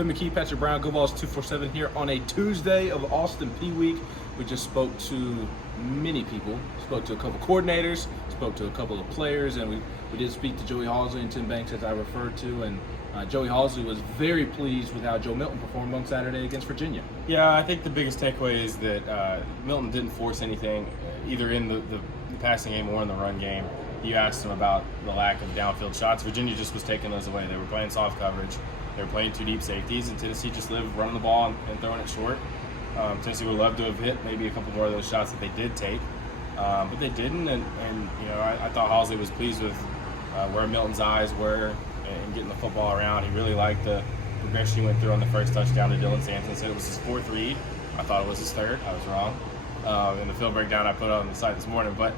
Ben McKee, Patrick Brown, Vols 247 here on a Tuesday of Austin Peay week. We just spoke to many people, spoke to a couple coordinators, spoke to a couple of players, and we did speak to Joey Halsey and Tim Banks, as I referred to, and Joey Halsey was very pleased with how Joe Milton performed on Saturday against Virginia. Yeah, I think the biggest takeaway is that Milton didn't force anything, either in the passing game or in the run game. You asked him about the lack of downfield shots. Virginia just was taking those away. They were playing soft coverage. They were playing two deep safeties, and Tennessee just lived running the ball and throwing it short. Tennessee would love to have hit maybe a couple more of those shots that they did take, but they didn't. And you know, I thought Halsey was pleased with where Milton's eyes were and getting the football around. He really liked the progression he went through on the first touchdown to Dylan Sampson. Said it was his fourth read. I thought it was his third. I was wrong. In the field breakdown I put on the site this morning, but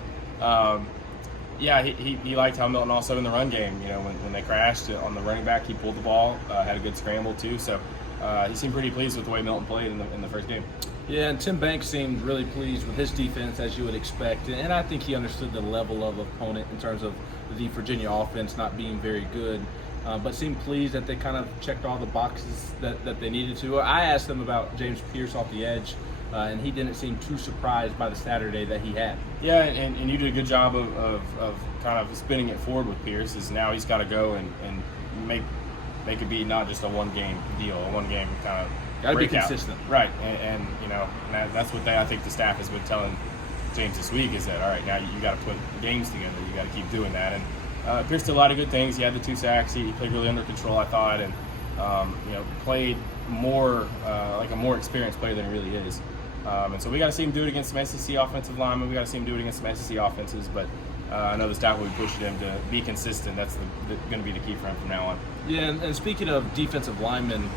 yeah, he liked how Milton also in the run game, you know, when they crashed on the running back, he pulled the ball, had a good scramble too. So he seemed pretty pleased with the way Milton played in the first game. Yeah, and Tim Banks seemed really pleased with his defense, as you would expect. And I think he understood the level of opponent in terms of the Virginia offense not being very good, but seemed pleased that they kind of checked all the boxes that they needed to. I asked him about James Pierce off the edge, and he didn't seem too surprised by the Saturday that he had. Yeah, and you did a good job of kind of spinning it forward with Pierce. Is now he's got to go and make it be not just a one-game deal, a one-game kind of Got to be consistent. Right, and you know, that's what I think the staff has been telling James this week, is that, all right, now you got to put games together. You got to keep doing that. And Pierce did a lot of good things. He had the 2 sacks. He played really under control, I thought, and you know, played more like a more experienced player than he really is. And so we got to see him do it against some SEC offensive linemen. We got to see him do it against some SEC offenses. But I know the staff will be pushing him to be consistent. That's going to be the key for him from now on. Yeah, and speaking of defensive linemen,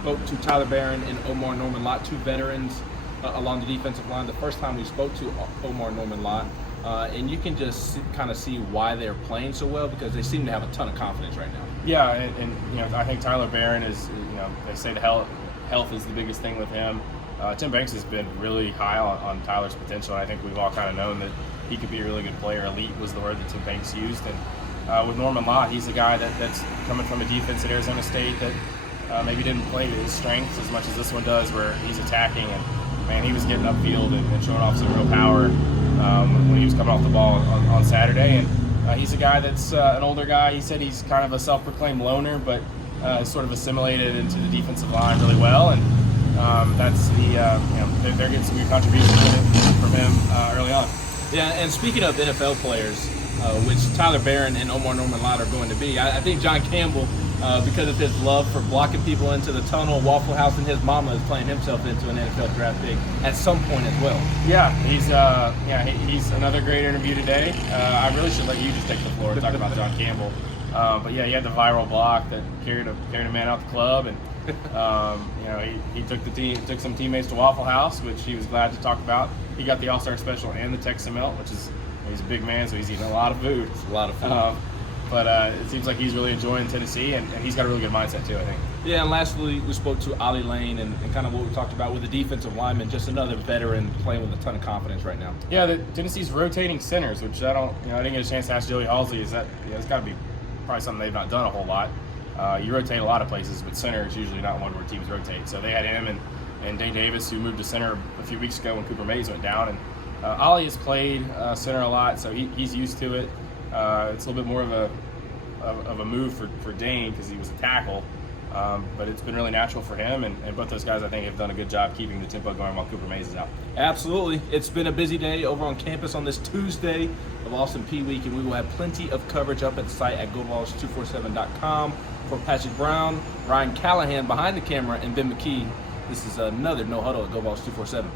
spoke to Tyler Barron and Omar Norman-Lott, 2 veterans along the defensive line. The first time we spoke to Omar Norman-Lott, and you can just kind of see why they're playing so well, because they seem to have a ton of confidence right now. Yeah, and you know, I think Tyler Barron is, you know, they say the health is the biggest thing with him. Tim Banks has been really high on Tyler's potential. I think we've all kind of known that he could be a really good player. Elite was the word that Tim Banks used. And with Norman-Lott, he's a guy that's coming from a defense at Arizona State that maybe didn't play to his strengths as much as this one does, where he's attacking. And man, he was getting upfield and showing off some real power when he was coming off the ball on Saturday. And he's a guy that's an older guy. He said he's kind of a self-proclaimed loner, but sort of assimilated into the defensive line really well. And that's the you know, they're getting some good contributions from him early on. Yeah, and speaking of NFL players, which Tyler Barron and Omar Norman-Lott are going to be, I think John Campbell, because of his love for blocking people into the tunnel, Waffle House, and his mama is playing himself into an NFL draft pick at some point as well. Yeah, he's another great interview today. I really should let you just take the floor and talk about John Campbell. But yeah, he had the viral block that carried a man out the club, and you know, he took some teammates to Waffle House, which he was glad to talk about. He got the All-Star Special and the Texan Melt, which is, he's a big man, so he's eating a lot of food. It's a lot of food. But it seems like he's really enjoying Tennessee, and he's got a really good mindset too, I think. Yeah, and lastly, we spoke to Ollie Lane and kind of what we talked about with the defensive lineman, just another veteran playing with a ton of confidence right now. Yeah, Tennessee's rotating centers, which I didn't get a chance to ask Joey Halsey. It's got to be probably something they've not done a whole lot. You rotate a lot of places, but center is usually not one where teams rotate. So they had him and Dane Davis, who moved to center a few weeks ago when Cooper Mays went down. And Ollie has played center a lot, so he's used to it. It's a little bit more of a move for Dane because he was a tackle, but it's been really natural for him. And both those guys, I think, have done a good job keeping the tempo going while Cooper Mays is out. Absolutely. It's been a busy day over on campus on this Tuesday of Austin Peay week, and we will have plenty of coverage up at the site at GoVols247.com. For Patrick Brown, Ryan Callahan behind the camera, and Ben McKee, this is another No-Huddle at GoVols247.